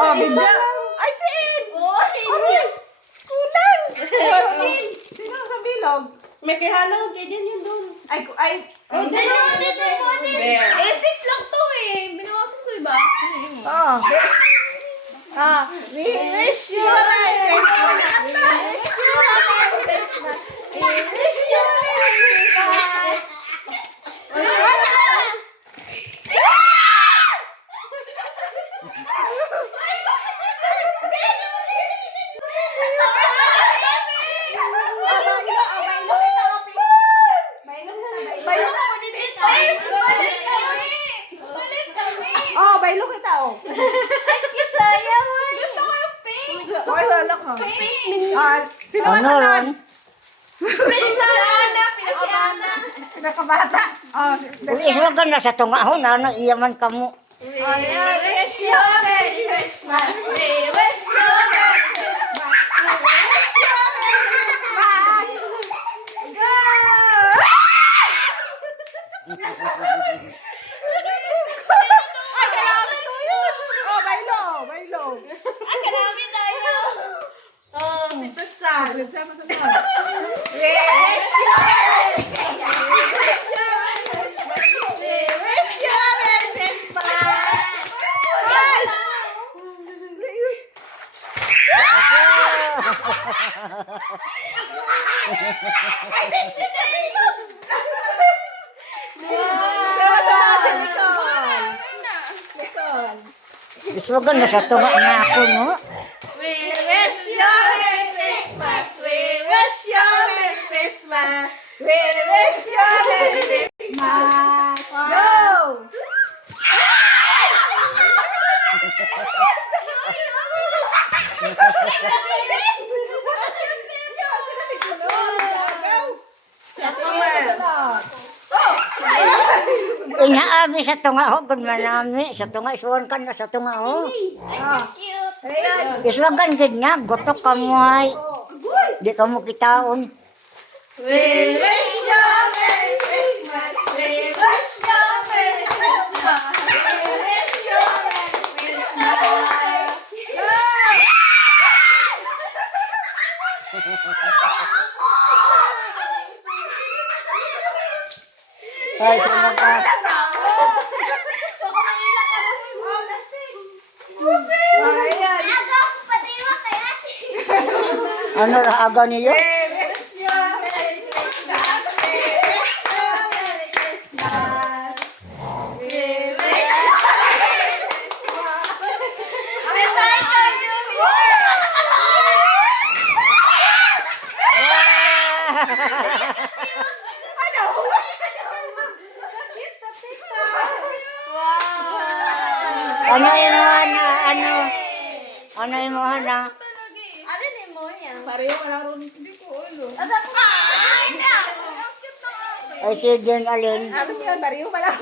Oh, video. Ay, sin! Aray! Kulang! Sino sa bilog? May kihalaw, ganyan yun doon. Ay, Oh, dito mo. Eh, 6 lang to eh. Binawasan ko iba. oh. We wish you a Merry Christmas. We wish you a Merry Christmas. Oh, baylo kita, oh. Ay, wala ka. Sino Ano masunod? ron? Pinakabata. Oh, Iswag ka na sa tungahon, ano, iyaman ka mo. We wish you a Merry Christmas. We wish you a Merry Christmas. We wish you a Merry Christmas. Go! Ay, kailangan ko yun. Oh, baylo, baylo. Ay, karami tayo. Oh, si Tutsa. Sama. We wish you a Merry Christmas. We wish you a Merry Christmas. Ay! Iswag ka na sa tunga na ako, no? We wish you a Merry Christmas. We wish you a Merry Christmas. We wish you a Merry Christmas. Go! Inaabi sa tunga ho, kung manami. Sa tunga, iswag ka na sa tunga ho. Iswag ka na, gotok ka mo ay. Di ka mo kitaon. We wish you a Merry Christmas. We wish you a Merry Christmas. We wish you a Merry Christmas. Ay, sunod ka. Ayan. Ano ra aga niyo? We wish you a Merry Christmas. We wish you a Merry Christmas. We wish you a Merry Ano yung mga na, ano yung mga na? Pareho ka lang ron. Ay, sige, alin. Ano yun? Pareho pa lang.